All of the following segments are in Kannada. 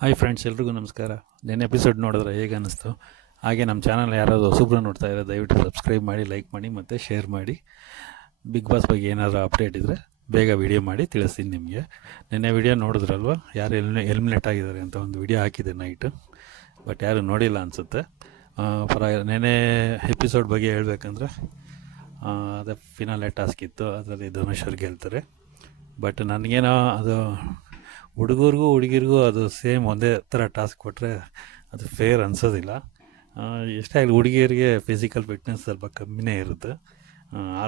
ಹಾಯ್ ಫ್ರೆಂಡ್ಸ್, ಎಲ್ರಿಗೂ ನಮಸ್ಕಾರ. ನೆನ್ನೆ ಎಪಿಸೋಡ್ ನೋಡಿದ್ರೆ ಹೇಗೆ ಅನ್ನಿಸ್ತು? ಹಾಗೆ ನಮ್ಮ ಚಾನಲ್ ಯಾರಾದರೂ ಹೊಸಬ್ರು ನೋಡ್ತಾ ಇದ್ದಾರೆ, ದಯವಿಟ್ಟು ಸಬ್ಸ್ಕ್ರೈಬ್ ಮಾಡಿ, ಲೈಕ್ ಮಾಡಿ ಮತ್ತು ಶೇರ್ ಮಾಡಿ. ಬಿಗ್ ಬಾಸ್ ಬಗ್ಗೆ ಏನಾದರೂ ಅಪ್ಡೇಟ್ ಇದ್ದರೆ ಬೇಗ ವಿಡಿಯೋ ಮಾಡಿ ತಿಳಿಸ್ತೀನಿ ನಿಮಗೆ. ನೆನ್ನೆ ವಿಡಿಯೋ ನೋಡಿದ್ರಲ್ವ, ಯಾರು ಎಲಿಮಿನೇಟ್ ಆಗಿದ್ದಾರೆ ಅಂತ ಒಂದು ವಿಡಿಯೋ ಹಾಕಿದೆ ನೈಟು, ಬಟ್ ಯಾರು ನೋಡಿಲ್ಲ ಅನಿಸುತ್ತೆ. ನೆನ್ನೆ ಎಪಿಸೋಡ್ ಬಗ್ಗೆ ಹೇಳ್ಬೇಕಂದ್ರೆ ಅದೇ ಫಿನಾಲೆ ಟಾಸ್ಕ್ ಇತ್ತು, ಅದರಲ್ಲಿ ಧನುಷ್ ಗೆಲ್ತಾರೆ. ಬಟ್ ನನಗೇನೋ ಅದು ಹುಡುಗಿರಿಗೂ ಅದು ಸೇಮ್ ಒಂದೇ ಥರ ಟಾಸ್ಕ್ ಕೊಟ್ಟರೆ ಅದು ಫೇರ್ ಅನಿಸೋದಿಲ್ಲ. ಎಷ್ಟೇ ಆಗಲಿ ಹುಡುಗಿಯರಿಗೆ ಫಿಸಿಕಲ್ ಫಿಟ್ನೆಸ್ ಸ್ವಲ್ಪ ಕಮ್ಮಿನೇ ಇರುತ್ತೆ. ಆ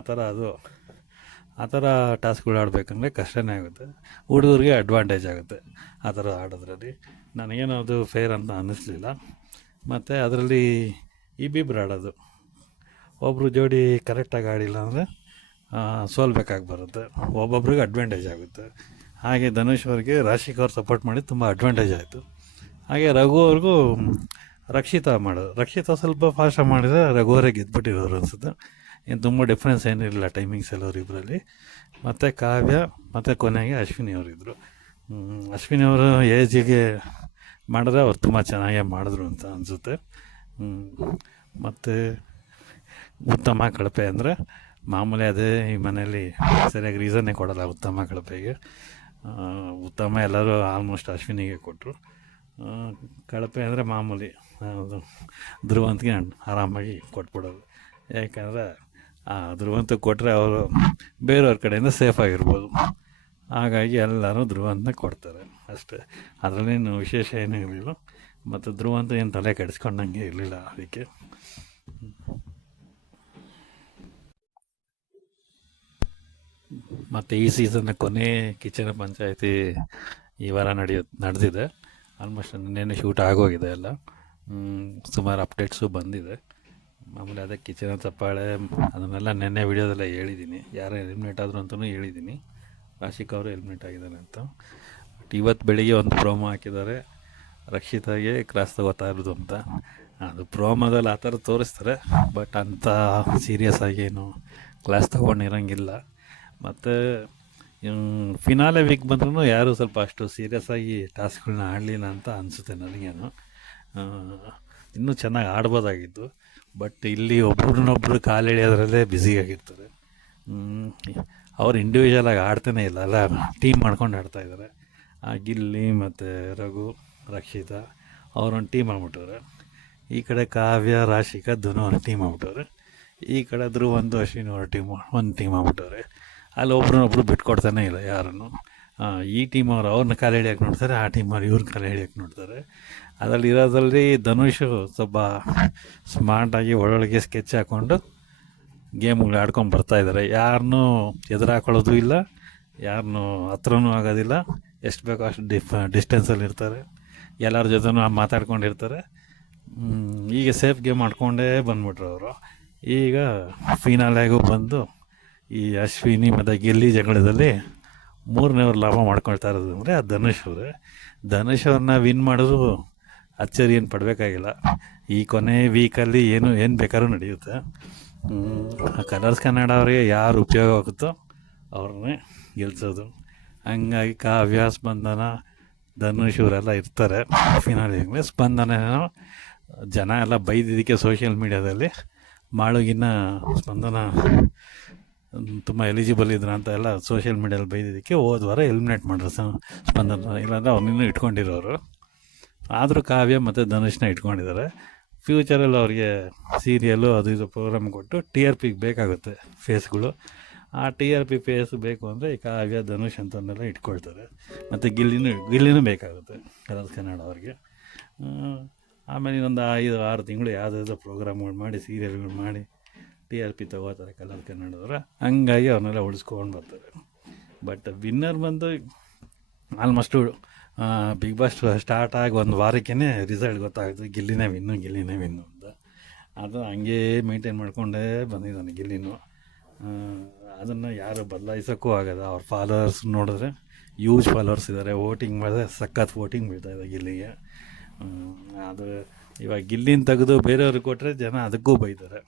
ಥರ ಟಾಸ್ಕ್ಗಳು ಆಡಬೇಕಂದ್ರೆ ಕಷ್ಟನೇ ಆಗುತ್ತೆ. ಹುಡುಗರಿಗೆ ಅಡ್ವಾಂಟೇಜ್ ಆಗುತ್ತೆ ಆ ಥರ ಆಡೋದ್ರಲ್ಲಿ. ನನಗೇನು ಅದು ಫೇರ್ ಅಂತ ಅನ್ನಿಸ್ಲಿಲ್ಲ. ಮತ್ತು ಅದರಲ್ಲಿ ಇಬ್ಬಿಬ್ರು ಆಡೋದು, ಒಬ್ಬರು ಜೋಡಿ ಕರೆಕ್ಟಾಗಿ ಆಡಿಲ್ಲ ಅಂದರೆ ಸೋಲ್ಬೇಕಾಗಿ ಬರುತ್ತೆ, ಒಬ್ಬೊಬ್ರಿಗೆ ಅಡ್ವಾಂಟೇಜ್ ಆಗುತ್ತೆ. ಹಾಗೆ ಧನುಷ್ ಅವ್ರಿಗೆ ರಾಶಿಕ್ ಅವ್ರು ಸಪೋರ್ಟ್ ಮಾಡಿ ತುಂಬ ಅಡ್ವಾಂಟೇಜ್ ಆಯಿತು. ಹಾಗೆ ರಘು ಅವ್ರಿಗೂ ರಕ್ಷಿತಾ ಸ್ವಲ್ಪ ಫಾಸ್ಟಾಗಿ ಮಾಡಿದರೆ ರಘು ಅವರೇ ಗೆದ್ದುಬಿಟ್ಟಿರೋರು ಅನಿಸುತ್ತೆ. ಏನು ತುಂಬ ಡಿಫ್ರೆನ್ಸ್ ಏನಿರಲಿಲ್ಲ ಟೈಮಿಂಗ್ಸ್ ಎಲ್ಲವರಿಬ್ಬರಲ್ಲಿ. ಮತ್ತು ಕಾವ್ಯ ಮತ್ತು ಕೊನೆಗೆ ಅಶ್ವಿನಿ ಅವರಿದ್ದರು. ಅಶ್ವಿನಿ ಅವರು ಏಜಿಗೆ ಮಾಡಿದ್ರೆ ಅವ್ರು ತುಂಬ ಚೆನ್ನಾಗೇ ಮಾಡಿದ್ರು ಅಂತ ಅನಿಸುತ್ತೆ. ಮತ್ತು ಉತ್ತಮ ಕಳಪೆ ಅಂದರೆ ಮಾಮೂಲಿ ಅದೇ, ಈ ಮನೆಯಲ್ಲಿ ಸರಿಯಾಗಿ ರೀಸನ್ನೇ ಕೊಡೋಲ್ಲ ಉತ್ತಮ ಕಳಪೆಗೆ. ಉತ್ತಮ ಎಲ್ಲರೂ ಆಲ್ಮೋಸ್ಟ್ ಅಶ್ವಿನಿಗೆ ಕೊಟ್ಟರು. ಕಳಪೆ ಅಂದರೆ ಮಾಮೂಲಿ ಧ್ರುವಂತ್ಗೆ ಆರಾಮಾಗಿ ಕೊಟ್ಬಿಡೋದು. ಯಾಕಂದರೆ ಧ್ರುವಂತ ಕೊಟ್ಟರೆ ಅವರು ಬೇರೆಯವ್ರ ಕಡೆಯಿಂದ ಸೇಫಾಗಿರ್ಬೋದು. ಹಾಗಾಗಿ ಎಲ್ಲರೂ ಧ್ರುವಂತನೇ ಕೊಡ್ತಾರೆ ಅಷ್ಟೇ. ಅದರಲ್ಲೇನು ವಿಶೇಷ ಏನೂ ಇರಲಿಲ್ಲ. ಮತ್ತು ಧ್ರುವಂತ ಏನು ತಲೆ ಕೆಡಿಸ್ಕೊಂಡಂಗೆ ಇರಲಿಲ್ಲ. ಅದಕ್ಕೆ ಮತ್ತು ಈ ಸೀಸನ್ನ ಕೊನೆ ಕಿಚನ್ ಪಂಚಾಯತಿ ಈ ವಾರ ನಡೆದಿದೆ. ಆಲ್ಮೋಸ್ಟ್ ನಿನ್ನೆ ಶೂಟ್ ಆಗೋಗಿದೆ ಎಲ್ಲ. ಸುಮಾರು ಅಪ್ಡೇಟ್ಸು ಬಂದಿದೆ. ಮಾಮೂಲಿ ಅದೇ ಕಿಚನ್ ಚಪ್ಪಾಳೆ ಅದನ್ನೆಲ್ಲ ನಿನ್ನೆ ವಿಡಿಯೋದೆಲ್ಲ ಹೇಳಿದ್ದೀನಿ, ಯಾರು ಎಲಿಮಿನೇಟ್ ಆದರು ಅಂತಲೂ ಹೇಳಿದ್ದೀನಿ. ರಾಶಿಕ್ ಅವರು ಎಲಿಮಿನೇಟ್ ಆಗಿದ್ದಾರೆ ಅಂತ. ಬಟ್ ಇವತ್ತು ಬೆಳಿಗ್ಗೆ ಒಂದು ಪ್ರೋಮೋ ಹಾಕಿದ್ದಾರೆ, ರಕ್ಷಿತಾಗೆ ಕ್ರಾಸ್ ತಗೋತಾ ಇರೋದು ಅಂತ. ಅದು ಪ್ರೋಮೋದಲ್ಲಿ ಆ ಥರ ತೋರಿಸ್ತಾರೆ, ಬಟ್ ಅಂಥ ಸೀರಿಯಸ್ ಆಗೇನು ಕ್ಲಾಸ್ ತೊಗೊಂಡಿರೋಂಗಿಲ್ಲ. ಮತ್ತು ಫಿನಾಲೆ ವೀಕ್ ಬಂದ್ರೂ ಯಾರೂ ಸ್ವಲ್ಪ ಅಷ್ಟು ಸೀರಿಯಸ್ ಆಗಿ ಟಾಸ್ಕ್ಗಳನ್ನ ಆಡಲಿಲ್ಲ ಅಂತ ಅನಿಸುತ್ತೆ ನನಗೇನು. ಇನ್ನೂ ಚೆನ್ನಾಗಿ ಆಡ್ಬೋದಾಗಿತ್ತು. ಬಟ್ ಇಲ್ಲಿ ಒಬ್ರನ್ನೊಬ್ರು ಕಾಲು ಎಳೆಯೋದ್ರಲ್ಲೇ ಬ್ಯುಸಿಯಾಗಿರ್ತಾರೆ. ಅವ್ರು ಇಂಡಿವಿಜುವಲಾಗಿ ಆಡ್ತಾನೇ ಇಲ್ಲ, ಎಲ್ಲ ಟೀಮ್ ಮಾಡ್ಕೊಂಡು ಆಡ್ತಾಯಿದ್ದಾರೆ. ಗಿಲ್ಲಿ ಮತ್ತು ರಘು, ರಕ್ಷಿತಾ ಅವರೊಂದು ಟೀಮ್ ಆಗ್ಬಿಟ್ಟವ್ರೆ. ಈ ಕಡೆ ಕಾವ್ಯ, ರಾಶಿಕಾ, ಧನು ಒಂದು ಟೀಮ್ ಆಗ್ಬಿಟ್ಟವ್ರೆ. ಈ ಕಡೆ ಧ್ರುವಂತು, ಅಶ್ವಿನಿ ಅವ್ರ ಒಂದು ಟೀಮ್ ಆಗ್ಬಿಟ್ಟವ್ರೆ. ಅಲ್ಲಿ ಒಬ್ರನ್ನೊಬ್ರು ಬಿಟ್ಕೊಡ್ತಾನೆ ಇಲ್ಲ ಯಾರನ್ನು. ಈ ಟೀಮ್ ಅವ್ರನ್ನ ಕಾಲು ಹಿಡಿಯೋಕೆ ನೋಡ್ತಾರೆ, ಆ ಟೀಮವ್ರು ಇವ್ರ ಕಾಲು ಹಿಡಿಯೋಕೆ ನೋಡ್ತಾರೆ. ಅದರಲ್ಲಿ ಇರೋದ್ರಲ್ಲಿ ಧನುಷ್ ಸ್ವಲ್ಪ ಸ್ಮಾರ್ಟಾಗಿ ಒಳೊಳಗೆ ಸ್ಕೆಚ್ ಹಾಕ್ಕೊಂಡು ಗೇಮ್ಗಳು ಆಡ್ಕೊಂಡು ಬರ್ತಾಯಿದ್ದಾರೆ. ಯಾರನ್ನೂ ಎದುರು ಹಾಕೊಳ್ಳೋದು ಇಲ್ಲ, ಯಾರನ್ನೂ ಹತ್ರನೂ ಆಗೋದಿಲ್ಲ. ಎಷ್ಟು ಬೇಕೋ ಅಷ್ಟು ಡಿಸ್ಟೆನ್ಸಲ್ಲಿ ಇರ್ತಾರೆ, ಎಲ್ಲರ ಜೊತೆನೂ ಮಾತಾಡ್ಕೊಂಡಿರ್ತಾರೆ. ಈಗ ಸೇಫ್ ಗೇಮ್ ಆಡ್ಕೊಂಡೇ ಬಂದ್ಬಿಟ್ರು ಅವರು. ಈಗ ಫಿನಾಲೆಗೂ ಬಂದು ಈ ಅಶ್ವಿನಿ ಮತ್ತು ಗಿಲ್ಲಿ ಜಗಳದಲ್ಲಿ ಮೂರನೇವ್ರು ಲಾಭ ಮಾಡ್ಕೊಳ್ತಾ ಇರೋದು ಅಂದರೆ ಆ ಧನುಷ್ ಅವರೇ. ಧನುಷ್ ಅವ್ರನ್ನ ವಿನ್ ಮಾಡೋದು ಅಚ್ಚರಿ ಏನು ಪಡಬೇಕಾಗಿಲ್ಲ. ಈ ಕೊನೆ ವೀಕಲ್ಲಿ ಏನು ಬೇಕಾದ್ರೂ ನಡೆಯುತ್ತೆ. ಕಲರ್ಸ್ ಕನ್ನಡ ಅವರಿಗೆ ಯಾರು ಉಪಯೋಗ ಆಗುತ್ತೋ ಅವ್ರನ್ನೇ ಗೆಲ್ಸೋದು. ಹಂಗಾಗಿ ಕಾವ್ಯ, ಸ್ಪಂದನ, ಧನುಷ್ ಇವರೆಲ್ಲ ಇರ್ತಾರೆ ಫಿನಾಲಿಗೆ. ಸ್ಪಂದನ ಜನ ಎಲ್ಲ ಬೈದಿದ್ದಕ್ಕೆ ಸೋಷಿಯಲ್ ಮೀಡ್ಯಾದಲ್ಲಿ ಮಾಳುಗಿನ್ನ ಸ್ಪಂದನ ತುಂಬ ಎಲಿಜಿಬಲ್ ಇದ್ರ ಅಂತ ಎಲ್ಲ ಸೋಷಿಯಲ್ ಮೀಡ್ಯಲ್ಲಿ ಬೈದಿದ್ದಕ್ಕೆ ಹೋದ ವಾರ ಎಲಿಮಿನೇಟ್ ಮಾಡಿದ್ರು ಸ್ಪಂದನ. ಇಲ್ಲಾಂದರೆ ಅವ್ರನ್ನೂ ಇಟ್ಕೊಂಡಿರೋರು. ಆದರೂ ಕಾವ್ಯ ಮತ್ತು ಧನುಷ್ನ ಇಟ್ಕೊಂಡಿದ್ದಾರೆ. ಫ್ಯೂಚರಲ್ಲಿ ಅವ್ರಿಗೆ ಸೀರಿಯಲ್ಲು ಅದು ಇದು ಪ್ರೋಗ್ರಾಮ್ ಕೊಟ್ಟು TRPಗೆ ಬೇಕಾಗುತ್ತೆ ಫೇಸ್ಗಳು. ಆ TRP ಫೇಸ್ ಬೇಕು ಅಂದರೆ ಈ ಕಾವ್ಯ, ಧನುಷ್ ಅಂತನ್ನೆಲ್ಲ ಇಟ್ಕೊಳ್ತಾರೆ. ಮತ್ತು ಗಿಲ್ಲಿನೂ ಬೇಕಾಗುತ್ತೆ ಕಲರ್ಸ್ ಕನ್ನಡ ಅವ್ರಿಗೆ. ಆಮೇಲೆ ಇನ್ನೊಂದು 5-6 ತಿಂಗಳು ಯಾವುದಾದ್ರು ಪ್ರೋಗ್ರಾಮ್ಗಳು ಮಾಡಿ, ಸೀರಿಯಲ್ಗಳು ಮಾಡಿ TRP ತೊಗೋತಾರೆ ಕಲರ್ ಕನ್ನಡದವ್ರು. ಹಂಗಾಗಿ ಅವ್ರನ್ನೆಲ್ಲ ಉಳಿಸ್ಕೊಂಡು ಬರ್ತಾರೆ. ಬಟ್ ವಿನ್ನರ್ ಬಂದು ಆಲ್ಮೋಸ್ಟು ಬಿಗ್ ಬಾಸ್ ಸ್ಟಾರ್ಟ್ ಆಗಿ ಒಂದು ವಾರಕ್ಕೇ ರಿಸಲ್ಟ್ ಗೊತ್ತಾಗುತ್ತೆ, ಗಿಲ್ಲಿನೇ ವಿನ್ನು ಅಂತ. ಅದು ಹಂಗೇ ಮೇಂಟೈನ್ ಮಾಡ್ಕೊಂಡೇ ಬಂದಿದ್ದಾನೆ ಗಿಲ್ಲಿನೂ. ಅದನ್ನು ಯಾರು ಬದಲಾಯಿಸೋಕ್ಕೂ ಆಗೋದು. ಅವ್ರ ಫಾಲೋವರ್ಸ್ ನೋಡಿದ್ರೆ ಯೂಜ್ ಫಾಲೋವರ್ಸ್ ಇದ್ದಾರೆ, ವೋಟಿಂಗ್ ಮಾಡಿದ್ರೆ ಸಖತ್ ವೋಟಿಂಗ್ ಬೀಳ್ತಾಯಿದೆ ಗಿಲ್ಲಿಗೆ. ಅದು ಇವಾಗ ಗಿಲ್ಲಿನ ತೆಗೆದು ಬೇರೆಯವ್ರಿಗೆ ಕೊಟ್ಟರೆ ಜನ ಅದಕ್ಕೂ ಬೈತಾರೆ,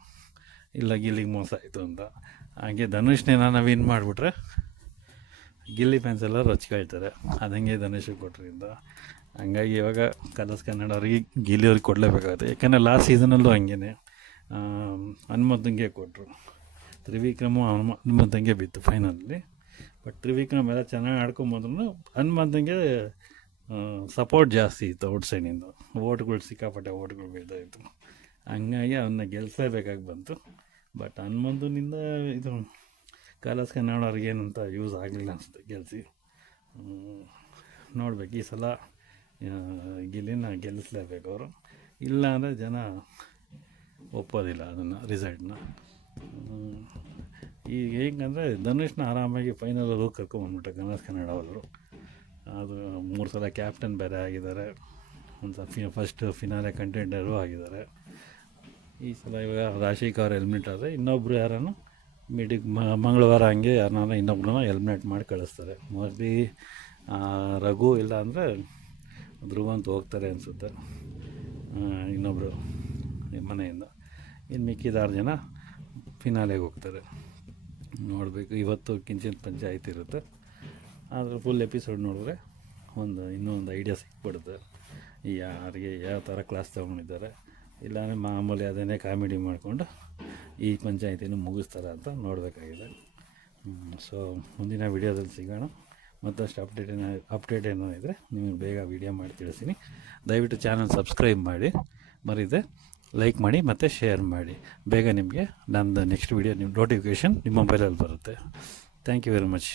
ಇಲ್ಲ ಗಿಲ್ಲಿಗೆ ಮೋಸ ಆಯಿತು ಅಂತ. ಹಾಗೆ ಧನುಷ್ನೇ ನಾನು ವಿನ್ ಮಾಡಿಬಿಟ್ರೆ ಗಿಲ್ಲಿ ಫ್ಯಾನ್ಸ್ ಎಲ್ಲ ರೊಚ್ಕೊಳ್ತಾರೆ ಅದು ಹಂಗೆ ಧನುಷ್ ಕೊಟ್ರಿಂದ. ಹಂಗಾಗಿ ಇವಾಗ ಕಲರ್ಸ್ ಕನ್ನಡ ಅವ್ರಿಗೆ ಗಿಲ್ಲಿಯವ್ರಿಗೆ ಕೊಡಲೇಬೇಕಾಗುತ್ತೆ. ಯಾಕಂದರೆ ಲಾಸ್ಟ್ ಸೀಸನಲ್ಲೂ ಹಂಗೇ ಹನುಮಂತಂಗೆ ಕೊಟ್ಟರು. ತ್ರಿವಿಕ್ರಮು ಹನುಮಂತಂಗೆ ಬಿತ್ತು ಫೈನಲಲ್ಲಿ. ಬಟ್ ತ್ರಿವಿಕ್ರಮ್ ಎಲ್ಲ ಚೆನ್ನಾಗಿ ಆಡ್ಕೊಂಬಂದ್ರೂ ಹನುಮಂತಂಗೆ ಸಪೋರ್ಟ್ ಜಾಸ್ತಿ ಇತ್ತು ಔಟ್ಸೈಡಿಂದ. ಓಟ್ಗಳು ಸಿಕ್ಕಾಪಟ್ಟೆ ಓಟ್ಗಳು ಬೀಳ್ತಾಯಿತ್ತು. ಹಂಗಾಗಿ ಅವನ್ನ ಗೆಲ್ಲಿಸಲೇಬೇಕಾಗಿ ಬಂತು. ಬಟ್ ಹನುಮಂತನಿಂದ ಇದು ಕಲರ್ಸ್ ಕನ್ನಡ ಅವ್ರಿಗೇನಂತ ಯೂಸ್ ಆಗಲಿಲ್ಲ ಅನಿಸುತ್ತೆ ಗೆಲ್ಲಿಸಿ. ನೋಡ್ಬೇಕು ಈ ಸಲ ಗಿಲ್ಲಿನ ಗೆಲ್ಲಿಸ್ಲೇಬೇಕು ಅವರು. ಇಲ್ಲ ಅಂದರೆ ಜನ ಒಪ್ಪೋದಿಲ್ಲ ಅದನ್ನು ರಿಸಲ್ಟ್ನ. ಈಗ ಹೇಗಂದರೆ ಧನುಷ್ನ ಆರಾಮಾಗಿ ಫೈನಲ್ವರೆಗೂ ಕರ್ಕೊಂಬಂದ್ಬಿಟ್ಟೆ ಕಲರ್ಸ್ ಕನ್ನಡ ಅವರು. ಅದು 3 ಸಲ ಕ್ಯಾಪ್ಟನ್ ಬೇರೆ ಆಗಿದ್ದಾರೆ. ಒಂದು ಸಲ ಫಸ್ಟ್ ಫಿನಾಲೆ ಕಂಟೆಂಡರು ಆಗಿದ್ದಾರೆ. ಈ ಸಲ ಇವಾಗ ರಾಶಿಕ್ ಅವ್ರು ಎಲಿಮಿನೇಟ್ ಆದರೆ ಇನ್ನೊಬ್ಬರು ಯಾರನ್ನು ಮಂಗಳವಾರ ಹಂಗೆ ಯಾರನ್ನ ಇನ್ನೊಬ್ರನ್ನ ಎಲಿಮಿನೇಟ್ ಮಾಡಿ ಕಳಿಸ್ತಾರೆ. ಮೋಸ್ಟ್ಲಿ ರಘು ಇಲ್ಲ ಅಂದರೆ ಧ್ರುವಂತ ಹೋಗ್ತಾರೆ ಅನಿಸುತ್ತೆ ಇನ್ನೊಬ್ಬರು ಮನೆಯಿಂದ. ಇನ್ನು ಮಿಕ್ಕಿದ 6 ಜನ ಫಿನಾಲೆಗೆ ಹೋಗ್ತಾರೆ. ನೋಡಬೇಕು. ಇವತ್ತು ಕಿಂಚಿತ್ ಪಂಚಾಯತ್ ಇರುತ್ತೆ. ಆದರೆ ಫುಲ್ ಎಪಿಸೋಡ್ ನೋಡಿದ್ರೆ ಇನ್ನೂ ಒಂದು ಐಡಿಯಾ ಸಿಕ್ಬಿಡುತ್ತೆ ಯಾರಿಗೆ ಯಾವ ಥರ ಕ್ಲಾಸ್ ತೊಗೊಂಡಿದ್ದಾರೆ. ಇಲ್ಲಾಂದರೆ ಮಾಮೂಲಿ ಅದನ್ನೇ ಕಾಮಿಡಿ ಮಾಡಿಕೊಂಡು ಈ ಪಂಚಾಯತಿನೂ ಮುಗಿಸ್ತಾರೆ ಅಂತ ನೋಡಬೇಕಾಗಿದೆ. ಸೊ ಮುಂದಿನ ವೀಡಿಯೋದಲ್ಲಿ ಸಿಗೋಣ. ಮತ್ತಷ್ಟು ಅಪ್ಡೇಟ್ ಏನೋ ಇದ್ದರೆ ನಿಮಗೆ ಬೇಗ ವೀಡಿಯೋ ಮಾಡಿ ತಿಳಿಸ್ತೀನಿ. ದಯವಿಟ್ಟು ಚಾನಲ್ ಸಬ್ಸ್ಕ್ರೈಬ್ ಮಾಡಿ, ಮರೀದೆ ಲೈಕ್ ಮಾಡಿ ಮತ್ತು ಶೇರ್ ಮಾಡಿ. ಬೇಗ ನಿಮಗೆ ನಂದು ನೆಕ್ಸ್ಟ್ ವೀಡಿಯೋ ನಿಮ್ಮ ನೋಟಿಫಿಕೇಷನ್ ನಿಮ್ಮ ಮೊಬೈಲಲ್ಲಿ ಬರುತ್ತೆ. Thank you very much.